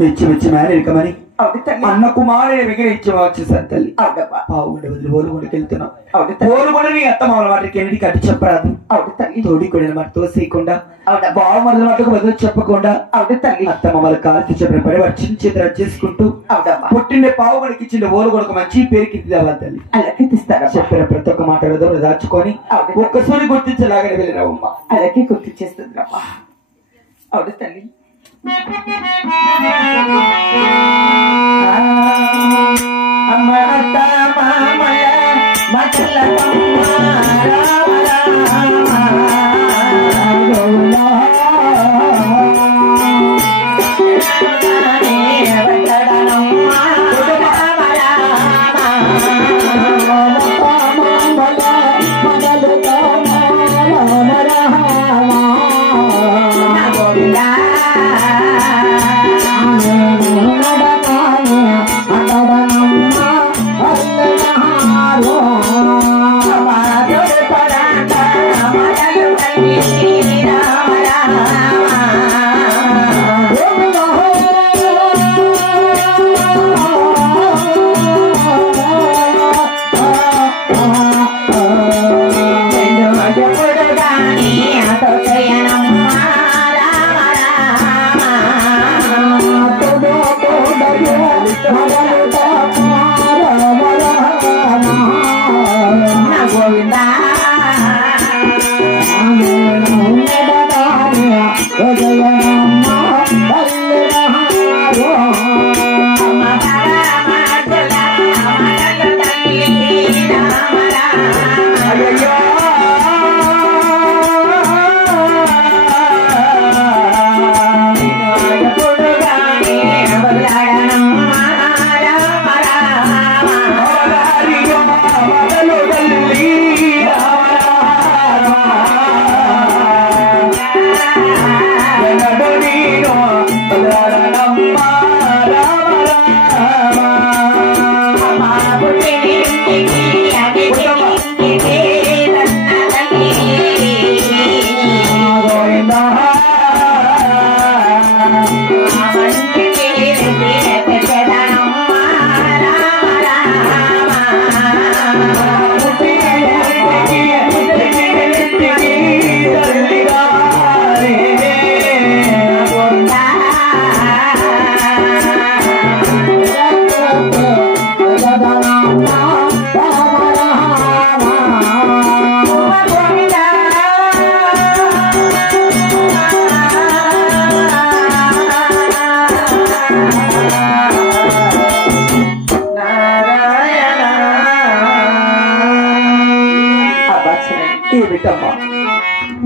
మెచ్చి మెచ్చి మేనరికమని అన్న కుమారే దగ్గర ఇచ్చేవచ్చు సార్ తల్లి పావుగండ వదిలి ఓలుగొండకెళ్తున్నాం ఓలుగొండ నీ అత్త మామల వాటికి ఎన్నిటి కట్టి చెప్పరాదు తోడి కొడిన మాట తోసేయకుండా బావ మరల మాటకు బదులు చెప్పకుండా అత్త మామల కాలు చెప్పిన పడి వాడు చిన్న చేతి రద్దు చేసుకుంటూ పుట్టిండే పావుగడికి ఇచ్చిన ఓలుగొడకు మంచి పేరుకి తేవాలి చెప్పిన ప్రతి ఒక్క మాట దాచుకొని ఒక్కసారి గుర్తించలాగానే వెళ్ళినావమ్మా అలాగే గుర్తించేస్తుంది అమ్మా అవును తల్లి అమ్మ అత్త మామల మటల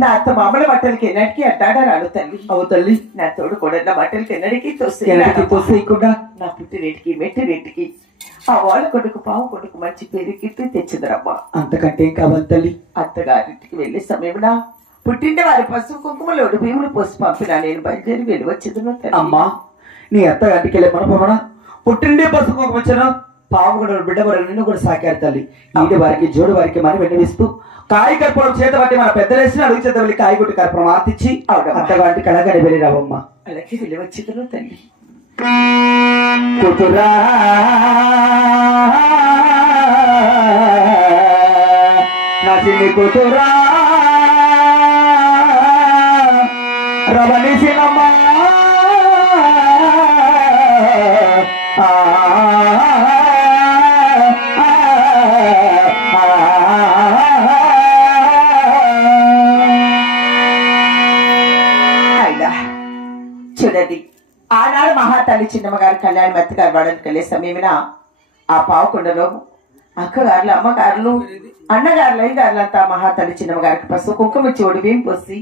నా అత్త మామల బట్టలకి ఎన్నటికీ అడ్డాడా రాడు తల్లి అవు తల్లి నా తోడు కూడా బట్టలకి ఎన్నడికి తోసేయకుండా నా పుట్టినీటికి మెట్టినీటికి ఆ వాళ్ళ కొడుకు పావు కొడుకు మంచి పేరుకి తెచ్చిందిరమ్మా అంతకంటే ఏం కావాలి తల్లి అత్తగారింటికి వెళ్లే సమయంలో పుట్టిండే వారి పసుపు కుంకుమలోడు భీములు పోసి పంపినా నేను బయలుదేరి వెళ్ళి వచ్చేది అమ్మా నీ అత్తగారింటికి వెళ్ళే మనపమన పుట్టిండే పసుపు కుంకుమ వచ్చిన పావుగడ బిడ్డ వరకు నిన్ను కూడా సాకారు తల్లి ఈడి వారికి జోడు వారికి మరి వెన్నవిస్తూ కాయ కర్పూరం చేత బట్టి మన పెద్దలేసిన అడుగు చేత వెళ్ళి కాయగొట్టి కర్పూరం ఆర్తిచ్చి అత్తగారికి కళగానే వెళ్ళి రావమ్మా అలాగే వెళ్ళి వచ్చేది తల్లి కుతురా నా చిన్ని కుతురా రవణిసినమ్మా చూడండి ఆనాడు మహాతల్లి చిన్నమ్మ గారు కళ్యాణ్ మత్తి గారు వాడడానికి వెళ్ళే సమయమున ఆ పావుకొండలో అక్కగారులు అమ్మగారులు అన్నగారులు అయ్యగారులంతా మహాతల్లి చిన్నమ్మ గారికి పసుపు కుంకుమ ఇచ్చి ఒడి బియ్యం పోసి